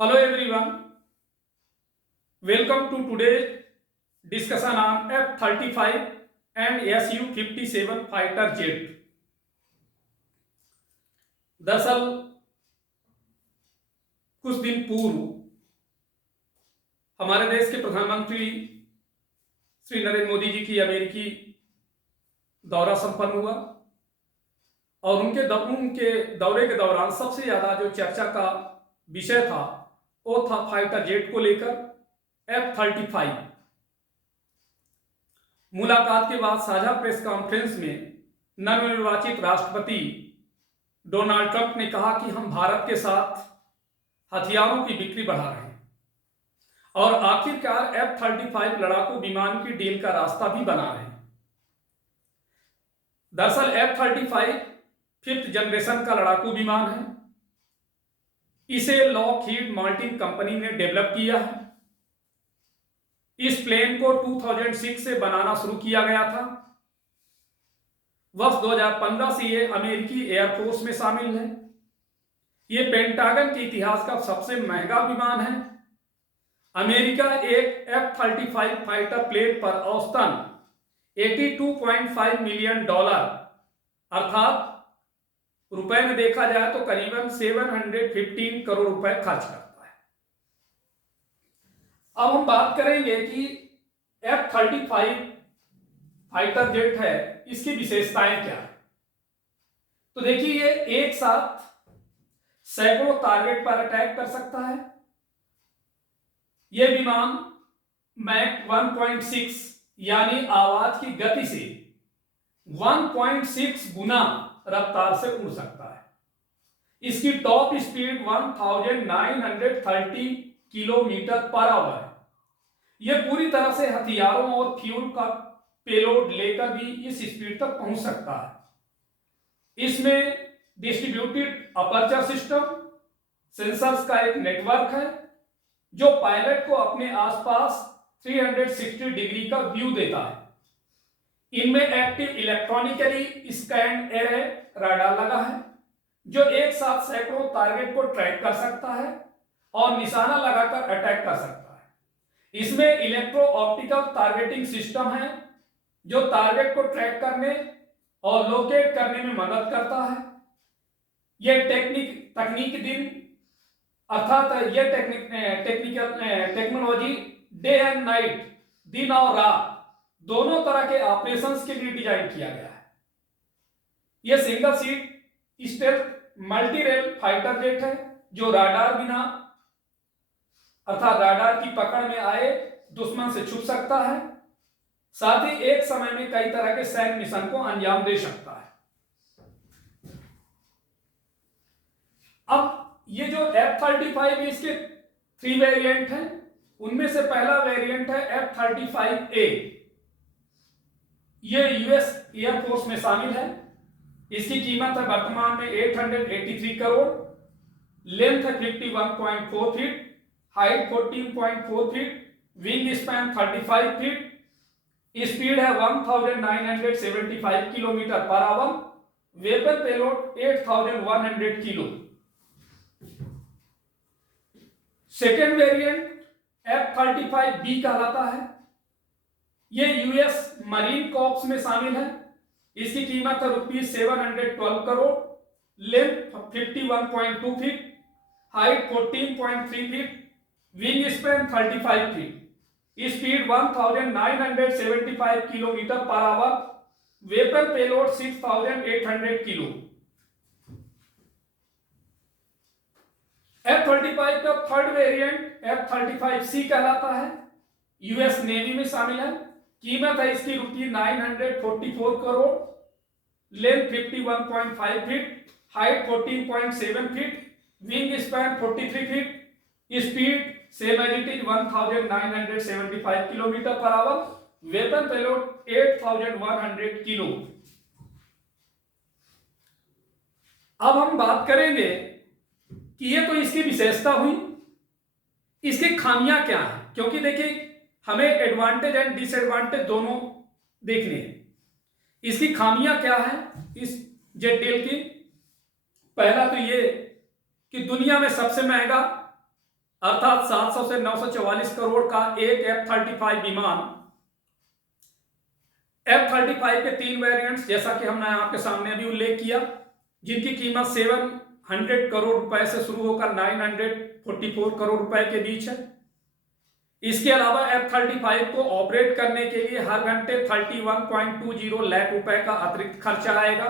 Hello everyone, welcome to today's discussion on F-35 and Su-57 fighter jet. दरअसल कुछ दिन पूर्व हमारे देश के प्रधानमंत्री श्री नरेंद्र मोदी जी की अमेरिकी दौरा संपन्न हुआ और उनके दौरे के दौरान सबसे ज्यादा जो चर्चा का विषय था वो था फाइटर जेट को लेकर F-35। मुलाकात के बाद साझा प्रेस कॉन्फ्रेंस में नवनिर्वाचित राष्ट्रपति डोनाल्ड ट्रंप ने कहा कि हम भारत के साथ हथियारों की बिक्री बढ़ा रहे हैं और आखिरकार F-35 लड़ाकू विमान की डील का रास्ता भी बना रहे हैं। दरअसल F-35 5th जनरेशन का लड़ाकू विमान है। इसे लॉकहीड मार्टिन कंपनी ने डेवलप किया है। इस प्लेन को 2006 से बनाना शुरू किया गया था। वर्ष 2015 से ये अमेरिकी एयरफोर्स में शामिल है। ये पेंटागन के इतिहास का सबसे महंगा विमान है। अमेरिका एक F-35 फाइटर प्लेन पर औसतन $82.5 मिलियन अर्थात रुपए में देखा जाए तो करीबन 715 करोड़ रुपए खर्च करता है। अब हम बात करेंगे कि F-35 फाइटर जेट है, इसकी विशेषताएं क्या है। तो देखिए, ये एक साथ सैकड़ों टारगेट पर अटैक कर सकता है। यह विमान मैक 1.6 यानी आवाज की गति से 1.6 गुना रफ्तार से उड़ सकता है। इसकी top speed 1930 kilometre per our है। यह पूरी तरह से हथियारों और फ्यूल का पेलोड लेकर भी इस स्पीड तक पहुंच सकता है। इसमें डिस्ट्रीब्यूटेड अपर्चर सिस्टम सेंसर्स का एक नेटवर्क है जो पायलट को अपने आसपास 360 डिग्री का व्यू देता है। इनमें active electronically scanned array radar लगा है जो एक साथ सैकड़ों टारगेट को ट्रैक कर सकता है और निशाना लगाकर अटैक कर सकता है। इसमें इलेक्ट्रो ऑप्टिकल टारगेटिंग सिस्टम है जो टारगेट को ट्रैक करने और लोकेट करने में मदद करता है। यह टेक्नोलॉजी डे एंड नाइट, दिन और रात दोनों तरह के ऑपरेशंस के लिए डिजाइन किया गया है। यह single seat stealth multi rail fighter jet है जो राडार बिना अर्थात राडार की पकड़ में आए दुश्मन से छुप सकता है। साथ ही एक समय में कई तरह के सैन्य मिशन को अंजाम दे सकता है। अब ये जो F-35 इसके 3 वेरिएंट हैं। उनमें से पहला वेरिएंट है F-35A। ये यूएस एयरफोर्स में शामिल है। इसकी कीमत है वर्तमान में 883 करोड़। लेंथ है 51.4 feet, height 14.4 feet, wing span 35 feet, speed है 1975 kilometre per hour, weapon payload 8100 kilo. Second variant F-35B कहलाता है। यह यूएस मरीन कॉर्प्स में शामिल है। इसकी कीमत है ₹712 crore. Length 51.2 feet, height 14.3 feet, wing span 35 feet, speed 1975 kilometre per hour, weapon payload 6800 kilo. F-35 का थर्ड वेरिएंट F-35C कहलाता है। यूएस नेवी में शामिल है। कीमत है इसकी ₹944 crore. Length 51.5 feet, height 14.7 feet, wing span 43 feet, speed same as it is 1975 kilometre per hour, weapon payload 8100 kilo. अब हम बात करेंगे कि ये तो इसकी विशेषता हुई, इसकी खामियां क्या है। क्योंकि देखिए, हमें एडवांटेज एंड डिसएडवांटेज दोनों देखने हैं। इसकी खामियां क्या है इस जेट डील की। पहला तो ये कि दुनिया में सबसे महंगा अर्थात 700 से 944 करोड़ का एक F-35 विमान। F-35 के 3 वेरिएंट्स, जैसा कि हमने आपके सामने अभी उल्लेख किया, जिनकी कीमत 700 करोड़ रुपए से शुरू होकर 944 करोड़ रुपए के बीच है। इसके अलावा F-35 को ऑपरेट करने के लिए हर घंटे 31.20 लाख रुपए का अतिरिक्त खर्चा आएगा।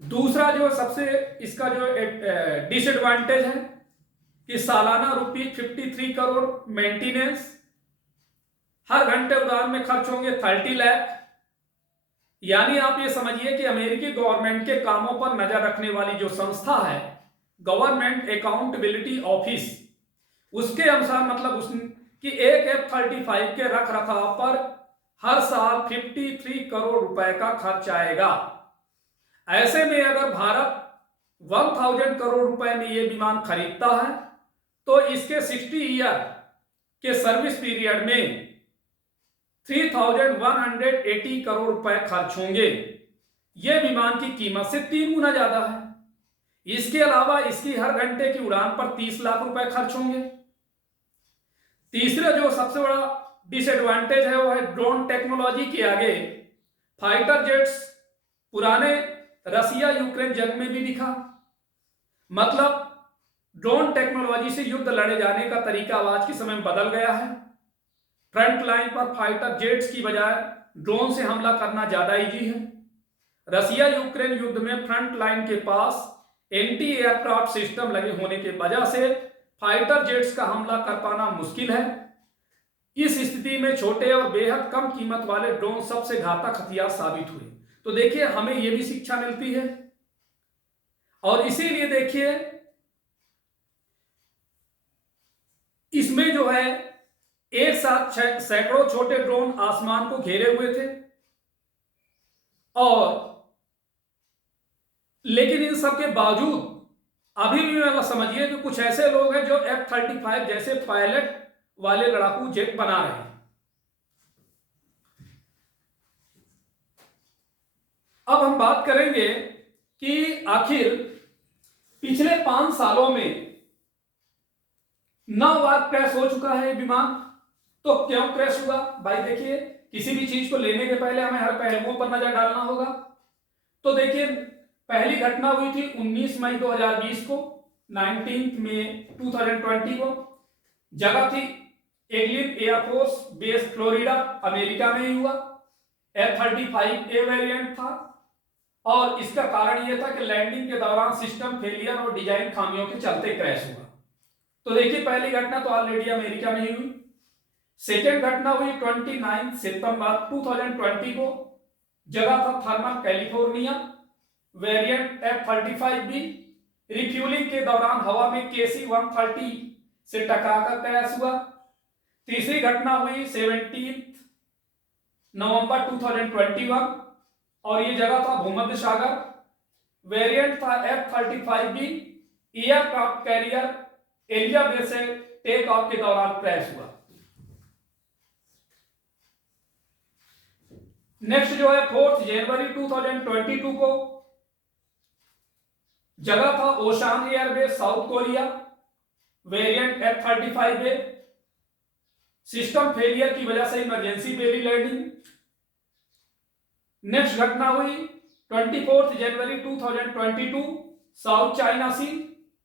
दूसरा जो सबसे इसका जो डिसएडवांटेज है कि सालाना ₹53 करोड़ मेंटेनेंस, हर घंटे उड़ान में खर्च होंगे 30 लाख। यानी आप ये समझिए कि अमेरिकी गवर्नमेंट के कामों पर नजर रखने वाली जो संस्था है, गवर्नमेंट अकाउंटेबिलिटी ऑफिस, उसके अनुसार मतलब कि एक F-35 के रख रखाव पर हर साल 53 करोड़ रुपए का खर्च आएगा। ऐसे में अगर भारत 1000 करोड़ रुपए में ये विमान खरीदता है तो इसके 60 ईयर के सर्विस पीरियड में 3180 करोड़ रुपए खर्च होंगे। यह विमान की कीमत से 3 गुना ज्यादा है। इसके अलावा इसकी हर घंटे की उड़ान पर 30 लाख रुपए खर्च होंगे। तीसरा जो सबसे बड़ा डिसएडवांटेज है वो है ड्रोन टेक्नोलॉजी के आगे फाइटर जेट्स पुराने रसिया यूक्रेन जंग में भी दिखा। मतलब ड्रोन टेक्नोलॉजी से युद्ध लड़े जाने का तरीका आज के समय में बदल गया है। फ्रंट लाइन पर फाइटर जेट्स की बजाय ड्रोन से हमला करना ज्यादा इजी है। रसिया यूक्रेन युद्ध में फ्रंट लाइन के पास एंटी एयरक्राफ्ट सिस्टम लगे होने के वजह से फाइटर जेट्स का हमला कर पाना मुश्किल है। इस स्थिति में छोटे और बेहद कम कीमत वाले ड्रोन सबसे घातक हथियार साबित हुए। तो देखिए हमें यह भी शिक्षा मिलती है और इसीलिए देखिए इसमें जो है एक साथ सैकड़ों छोटे ड्रोन आसमान को घेरे हुए थे। और लेकिन इन सब के बावजूद अभी भी मतलब समझिए कि कुछ ऐसे लोग हैं जो F-35 जैसे पायलट वाले लड़ाकू जेट बना रहे हैं। अब हम बात करेंगे कि आखिर पिछले 5 सालों में 9 बार क्रैश हो चुका है विमान। तो क्यों क्रैश हुआ? भाई देखिए, किसी भी चीज को लेने के पहले हमें हर पहलुओं पर नजर डालना होगा। तो देखिए पहली घटना हुई थी 19 मई 2020 को, 19 मई 2020 को। जगह थी Eglin air force base Florida, America में ही हुआ। F-35A वेरिएंट था और इसका कारण यह था कि लैंडिंग के दौरान सिस्टम फेलियर और डिजाइन खामियों के चलते क्रैश हुआ। तो देखिए पहली घटना तो ऑलरेडी अमेरिका में ही हुई। सेकेंड घटना हुई 29 सितंबर 2020 को। जगह था thermal California, variant F-35B। Refuelling के दौरान हवा में KC-130 से टकराकर क्रैश हुआ। तीसरी घटना हुई 17 नवंबर 2021 और ये जगह था भूमध्य सागर। वेरिएंट था F-35B। एयरक्राफ्ट कैरियर एलिजाबेथ से टेक ऑफ के दौरान क्रैश हुआ। नेक्स्ट जो है 4 जनवरी 2022 को। जगह था Osan airbase, South Korea. Variant F-35A। System failure की वजह से इमरजेंसी बेली लैंडिंग। नेक्स्ट घटना हुई 24 जनवरी 2022, साउथ चाइना सी।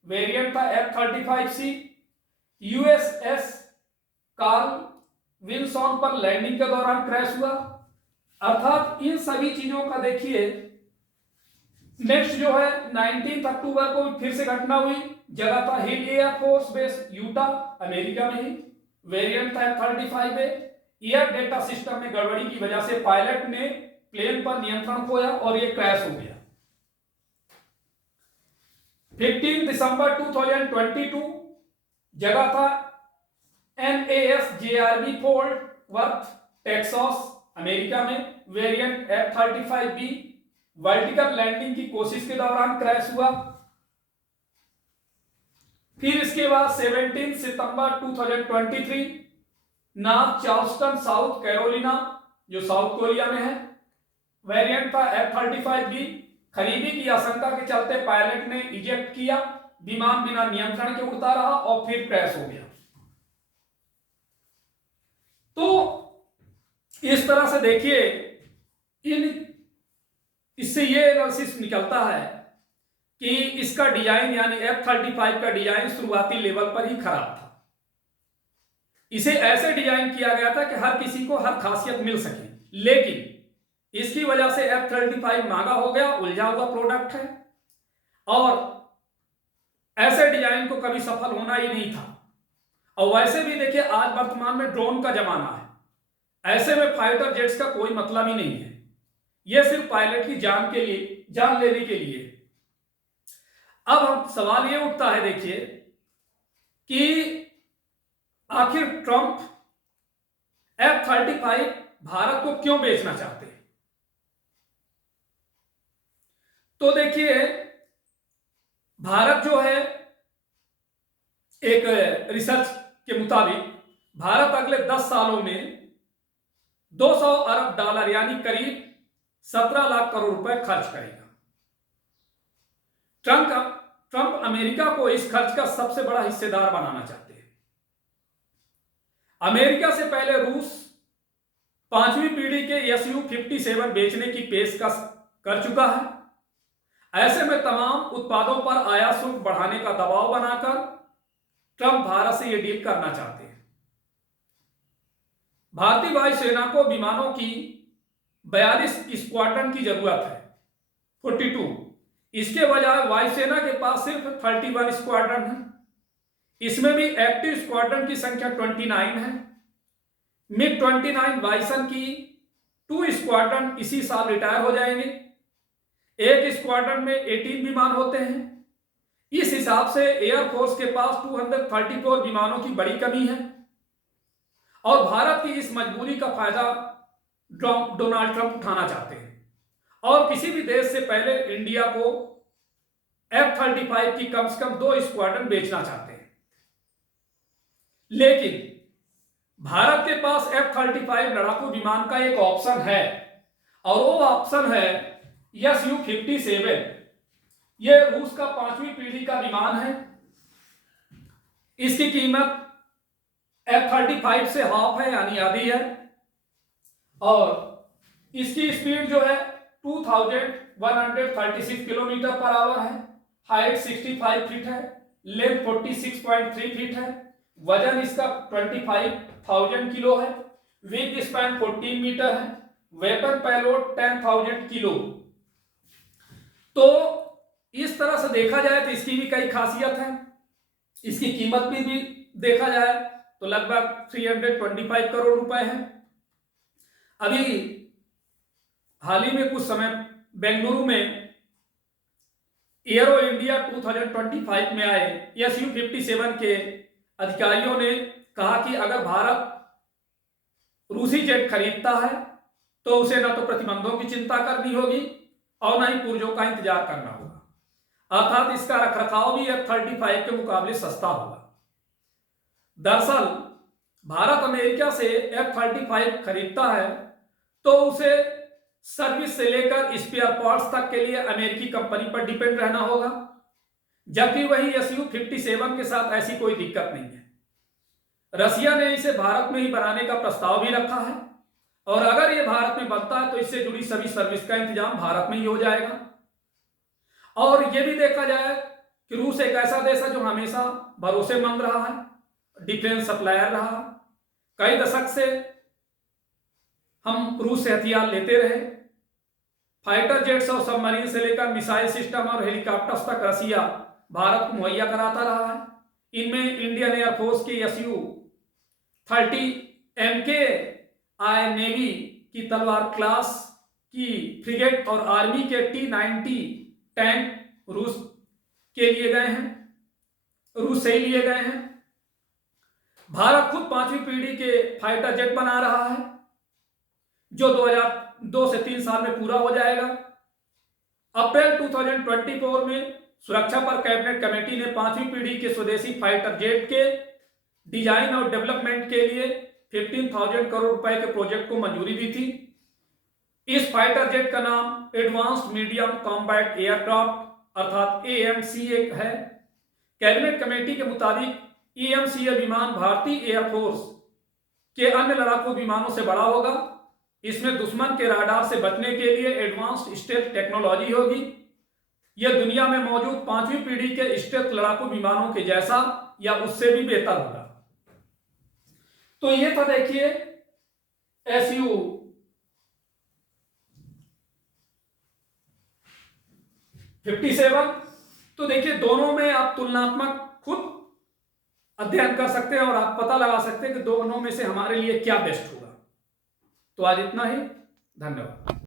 वेरिएंट था F-35C। USS कार्ल विल्सन पर लैंडिंग के दौरान क्रैश हुआ। अर्थात इन सभी चीजों का देखिए नेक्स्ट जो है 19 अक्टूबर को फिर से घटना हुई। जगह था हिल एयरफोर्स बेस, यूटा, अमेरिका में ही। वेरिएंट था F-35A। एयर डेटा सिस्टम में गड़बड़ी की वजह से पायलट ने प्लेन पर नियंत्रण खोया और यह क्रैश हो गया। 15 दिसंबर 2022 जगह था NAS JRB Fort Worth, Texas, America में। वेरिएंट F-35B। वर्टिकल लैंडिंग की कोशिश के दौरान क्रैश हुआ। फिर इसके बाद 17 सितंबर 2023 नॉर्थ चार्ल्सटन, साउथ कैरोलिना, जो साउथ कोरिया में है। वेरिएंट था F-35B। खरीदी की आशंका के चलते पायलट ने इजेक्ट किया। विमान बिना नियंत्रण के उड़ता रहा और फिर क्रैश हो गया। तो इस तरह से देखिए इससे ये एनालिसिस निकलता है कि इसका डिजाइन यानी F-35 का डिजाइन शुरुआती लेवल पर ही खराब था। इसे ऐसे डिजाइन किया गया था कि हर किसी को हर खासियत मिल सके, लेकिन इसकी वजह से F-35 महंगा हो गया, उलझा हुआ प्रोडक्ट है और ऐसे डिजाइन को कभी सफल होना ही नहीं था। और वैसे भी देखिए आज वर्तमान में ड्रोन का जमाना है, ऐसे में फाइटर जेट्स का कोई मतलब ही नहीं है, यह सिर्फ पायलट की जान के लिए, जान लेने के लिए। अब हम सवाल ये उठता है देखिए कि आखिर ट्रंप F-35 भारत को क्यों बेचना चाहते हैं। तो देखिए भारत जो है, एक रिसर्च के मुताबिक भारत अगले 10 सालों में 200 अरब डॉलर यानी करीब 17 लाख करोड़ रुपए खर्च करेगा। ट्रंप अमेरिका को इस खर्च का सबसे बड़ा हिस्सेदार बनाना चाहते हैं। अमेरिका से पहले रूस 5वीं पीढ़ी के Su-57 बेचने की पेशकश कर चुका है। ऐसे में तमाम उत्पादों पर आयात शुल्क बढ़ाने का दबाव बनाकर ट्रंप भारत से यह डील करना चाहते हैं। भारतीय वायुसेना को विमानों की 42 स्क्वाड्रन की जरूरत है, 42। इसके बजाय वायुसेना के पास सिर्फ 31 स्क्वाड्रन है। इसमें भी एक्टिव स्क्वाड्रन की संख्या 29 है। MiG-29 बाइसन की 2 स्क्वाड्रन इसी साल रिटायर हो जाएंगे। एक स्क्वाड्रन में 18 विमान होते हैं। इस हिसाब से एयरफोर्स के पास 234 विमानों की बड़ी कमी है और भारत की इस मजबूरी का फायदा डोनाल्ड ट्रंप उठाना चाहते हैं और किसी भी देश से पहले इंडिया को F-35 की कम से कम 2 स्क्वाड्रन बेचना चाहते हैं। लेकिन भारत के पास F-35 लड़ाकू विमान का एक ऑप्शन है और वो ऑप्शन है Su-57। यह रूस का 5वीं पीढ़ी का विमान है। इसकी कीमत F-35 से हाफ है यानी आधी है और इसकी स्पीड जो है 2136 किलोमीटर पर आवर है। हाइट 65 फीट है, लेंथ 46.3 फीट है, वजन इसका 25,000 किलो है, विंग स्पैन 14 मीटर है, वेपन पेलोड 10,000 किलो। तो इस तरह से देखा जाए तो इसकी भी कई खासियत है। इसकी कीमत भी देखा जाए तो लगभग 325 करोड़ रुपए है। अभी हाल ही में कुछ समय बेंगलुरु में एरो इंडिया 2025 में आए Su-57 के अधिकारियों ने कहा कि अगर भारत रूसी जेट खरीदता है तो उसे न तो प्रतिबंधों की चिंता करनी होगी और न ही पुर्जों का इंतजार करना होगा, अर्थात इसका रखरखाव भी F-35 के मुकाबले सस्ता होगा। दरअसल भारत अमेरिका से F-35 खरीदता है तो उसे सर्विस से लेकर स्पेयर पार्ट्स तक के लिए अमेरिकी कंपनी पर डिपेंड रहना होगा, जबकि वही Su-57 के साथ ऐसी कोई दिक्कत नहीं है। रसिया ने इसे भारत में ही बनाने का प्रस्ताव भी रखा है और अगर ये भारत में बनता है तो इससे जुड़ी सभी सर्विस का इंतजाम भारत में ही हो जाएगा। और ये भी देखा जाए कि रूस एक ऐसा देश है जो हमेशा भरोसेमंद रहा है, डिफेंस सप्लायर रहा। कई दशक से हम रूस से हथियार लेते रहे। फाइटर जेट्स और सबमरीन से लेकर मिसाइल सिस्टम और हेलीकॉप्टर्स तक रसिया भारत को मुहैया कराता रहा है। इनमें इंडियन एयरफोर्स के Su-30 MKI नेवी की तलवार क्लास की फ्रिगेट और आर्मी के T-90 टैंक रूस से ही लिए गए हैं। भारत खुद 5वीं पीढ़ी के फाइटर जेट बना रहा है जो 2002 से 3 साल में पूरा हो जाएगा। अप्रैल 2024 में सुरक्षा पर कैबिनेट कमेटी ने 5वीं पीढ़ी के स्वदेशी फाइटर जेट के डिजाइन और डेवलपमेंट के लिए 15,000 करोड़ रुपए के प्रोजेक्ट को मंजूरी दी थी। इस फाइटर जेट का नाम एडवांस्ड मीडियम कॉम्बैट एयरक्राफ्ट अर्थात AMCA है। कैबिनेट कमेटी के मुताबिक EMCA विमान भारतीय एयरफोर्स के अन्य लड़ाकू विमानों से बड़ा होगा। इसमें दुश्मन के राडार से बचने के लिए एडवांस्ड स्टेल्थ टेक्नोलॉजी होगी। यह दुनिया में मौजूद 5वीं पीढ़ी के स्टेल्थ लड़ाकू विमानों के जैसा या उससे भी बेहतर होगा। तो ये था देखिए SU 57। तो देखिए दोनों में आप तुलनात्मक खुद अध्ययन कर सकते हैं और आप पता लगा सकते हैं कि दोनों में से हमारे लिए क्या बेस्ट होगा। तो आज इतना ही, धन्यवाद।